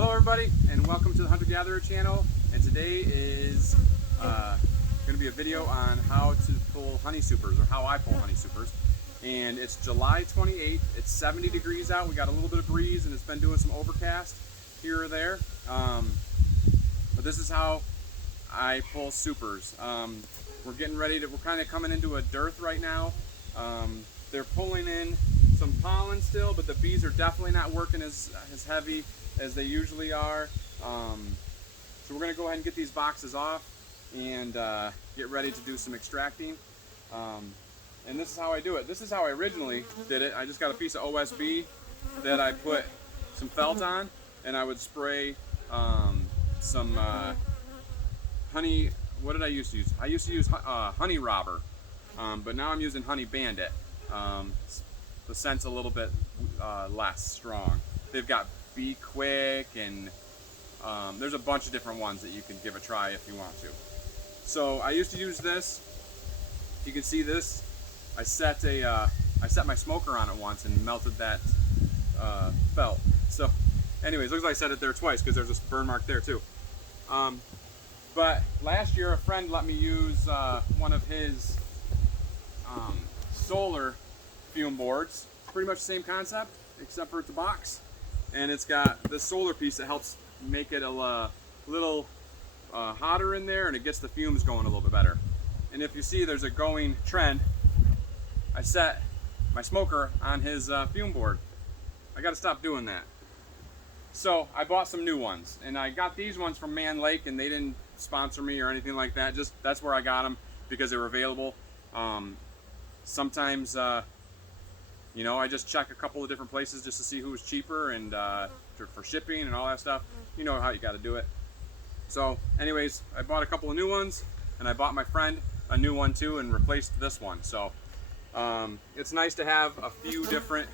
Hello everybody, and welcome to the Hunter Gatherer channel. And today is going to be a video on how to pull honey supers, or how I pull honey supers. And it's July 28th, it's 70 degrees out, we got a little bit of breeze and it's been doing some overcast here or there. But this is how I pull supers. We're getting ready to, we're kind of coming into a dearth right now. They're pulling in some pollen still, but the bees are definitely not working as heavy as they usually are. So we're going to go ahead and get these boxes off and get ready to do some extracting. And this is how I do it. This is how I originally did it. I just got a piece of OSB that I put some felt on, and I would spray some honey. What did I used to use? I used to use honey robber, but now I'm using honey bandit. The scent's a little bit less strong. They've got Be Quick, and there's a bunch of different ones that you can give a try if you want to. So I used to use this. You can see this. I set my smoker on it once and melted that felt. So anyways, looks like I set it there twice because there's a burn mark there too. But last year a friend let me use one of his solar fume boards. Pretty much the same concept, except for it's a box. And it's got this solar piece that helps make it a little hotter in there, and it gets the fumes going a little bit better. And if you see, there's a going trend. I set my smoker on his fume board. I got to stop doing that. So I bought some new ones, and I got these ones from Man Lake, and they didn't sponsor me or anything like that. Just that's where I got them because they were available. Sometimes you know, I just check a couple of different places just to see who was cheaper and for shipping and all that stuff. You know how you got to do it. So anyways, I bought a couple of new ones, and I bought my friend a new one too and replaced this one. So it's nice to have a few different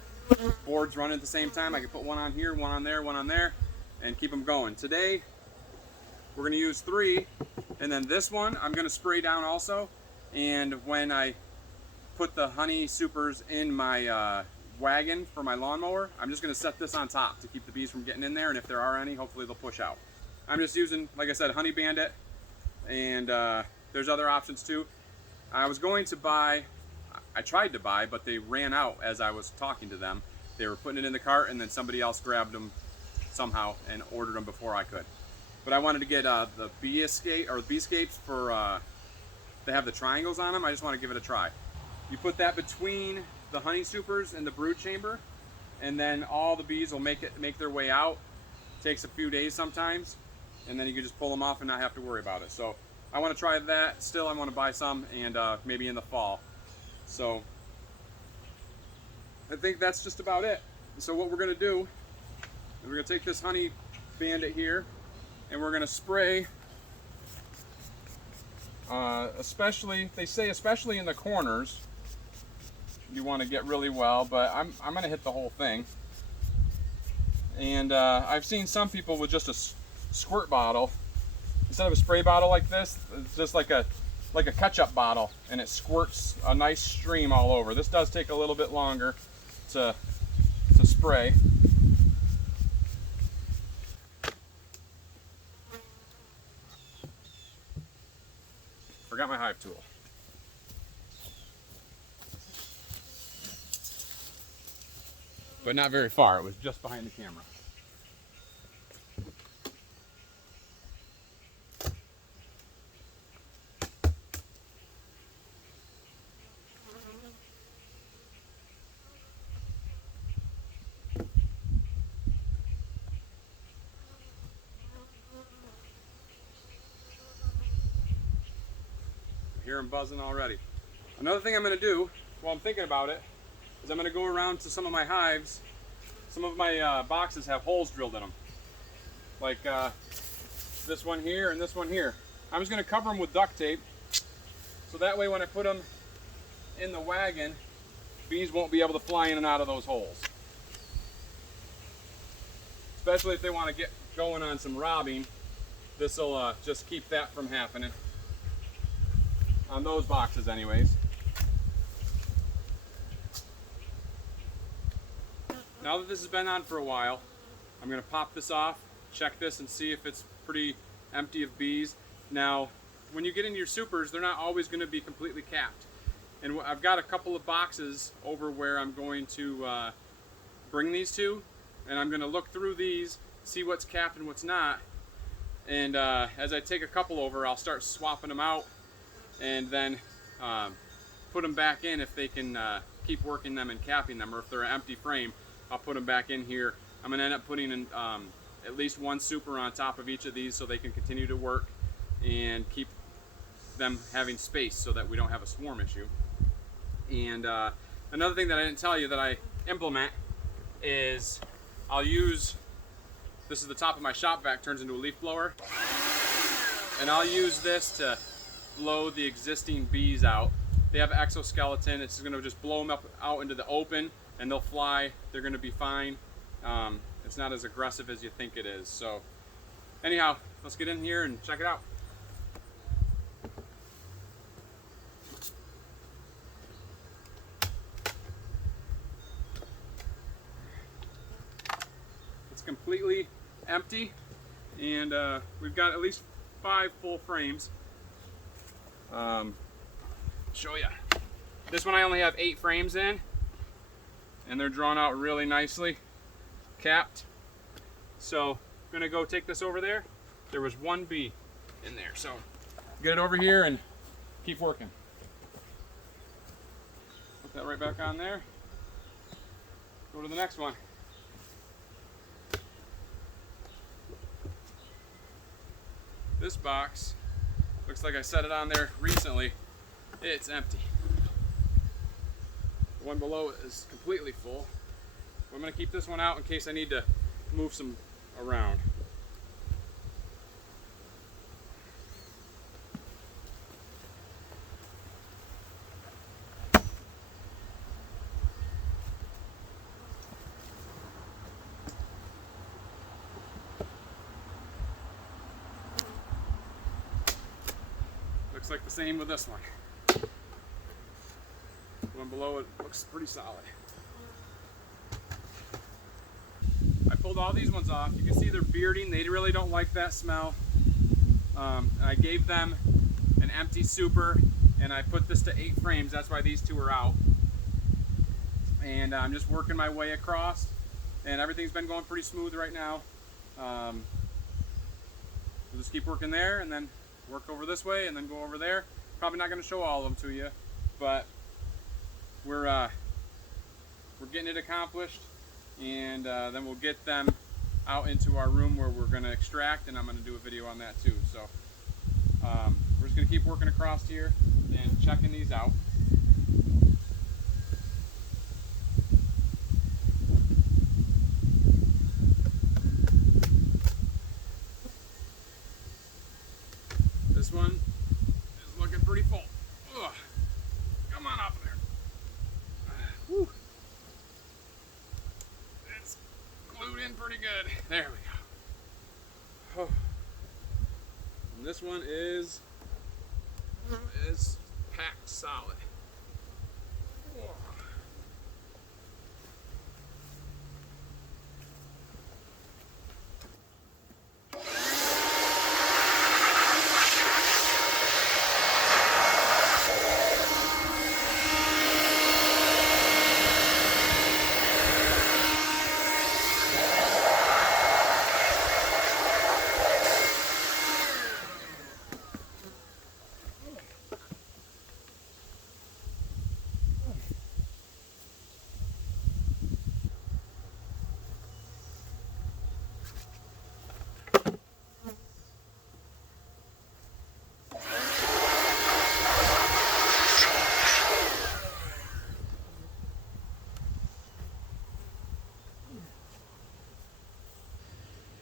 boards running at the same time. I can put one on here, one on there, and keep them going. Today we're going to use 3, and then this one I'm going to spray down also. And when I put the honey supers in my wagon for my lawnmower, I'm just going to set this on top to keep the bees from getting in there, and if there are any, hopefully they'll push out. I'm just using, like I said, honey bandit, and there's other options too. I was going to buy, I tried to buy, but they ran out as I was talking to them. They were putting it in the cart, and then somebody else grabbed them somehow and ordered them before I could. But I wanted to get the bee escape, or bee escapes for, they have the triangles on them. I just want to give it a try. You put that between the honey supers and the brood chamber, and then all the bees will make their way out. Takes a few days sometimes, and then you can just pull them off and not have to worry about it. So I want to try that. Still, I want to buy some, and maybe in the fall. So I think that's just about it. So what we're going to do is we're going to take this honey bandit here, and we're going to spray. Especially, they say especially in the corners, you want to get really well, but I'm going to hit the whole thing. And I've seen some people with just a squirt bottle, instead of a spray bottle like this, it's just like a ketchup bottle, and it squirts a nice stream all over. This does take a little bit longer to spray. Forgot my hive tool. But not very far, it was just behind the camera. I hear them buzzing already. Another thing I'm going to do while I'm thinking about it is I'm going to go around to some of my hives. Some of my boxes have holes drilled in them, like this one here and this one here. I'm just going to cover them with duct tape, so that way when I put them in the wagon, bees won't be able to fly in and out of those holes. Especially if they want to get going on some robbing, this will just keep that from happening. On those boxes anyways. Now that this has been on for a while, I'm going to pop this off check this and see if it's pretty empty of bees. Now, when you get into your supers, they're not always going to be completely capped. And I've got a couple of boxes over where I'm going to bring these to, and I'm going to look through these, see what's capped and what's not. And as I take a couple over, I'll start swapping them out and then put them back in if they can keep working them and capping them, or if they're an empty frame, I'll put them back in here. I'm going to end up putting in at least one super on top of each of these so they can continue to work and keep them having space so that we don't have a swarm issue. And another thing that I didn't tell you that I implement is I'll use, this is the top of my shop vac, turns into a leaf blower, and I'll use this to blow the existing bees out. They have an exoskeleton. It's going to just blow them up out into the open, and they'll fly. They're going to be fine. It's not as aggressive as you think it is. So anyhow, let's get in here and check it out. It's completely empty, and we've got at least 5 full frames. Show ya. This one I only have 8 frames in, and they're drawn out really nicely, capped. So I'm gonna go take this over there. There was 1 bee in there, so get it over here and keep working. Put that right back on there. Go to the next one. This box looks like I set it on there recently. It's empty. The one below it is completely full. I'm going to keep this one out in case I need to move some around. Looks like the same with this one. The one below it looks pretty solid. I pulled all these ones off. You can see they're bearding. They really don't like that smell. I gave them an empty super, and I put this to 8 frames. That's why these 2 are out. And I'm just working my way across, and everything's been going pretty smooth right now. We'll just keep working there, and then work over this way, and then go over there. Probably not going to show all of them to you, but we're getting it accomplished, and then we'll get them out into our room where we're going to extract, and I'm going to do a video on that too. So we're just going to keep working across here and checking these out. This one is looking pretty full. Ugh. Come on up there. Whew. It's glued in pretty good. There we go. Oh. And this one is packed solid. Whoa.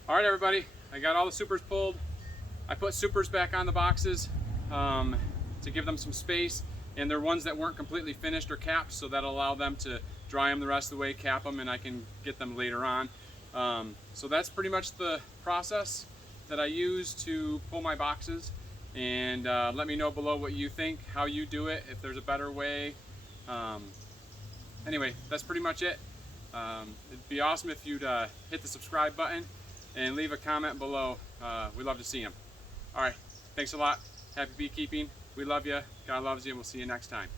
All right, everybody, I got all the supers pulled. I put supers back on the boxes to give them some space, and they're ones that weren't completely finished or capped, so that'll allow them to dry them the rest of the way, cap them, and I can get them later on. So that's pretty much the process that I use to pull my boxes, and let me know below what you think, how you do it, if there's a better way. Anyway, that's pretty much it. It'd be awesome if you'd hit the subscribe button and leave a comment below. We love to see them. All right, thanks a lot. Happy beekeeping. We love you. God loves you, and we'll see you next time.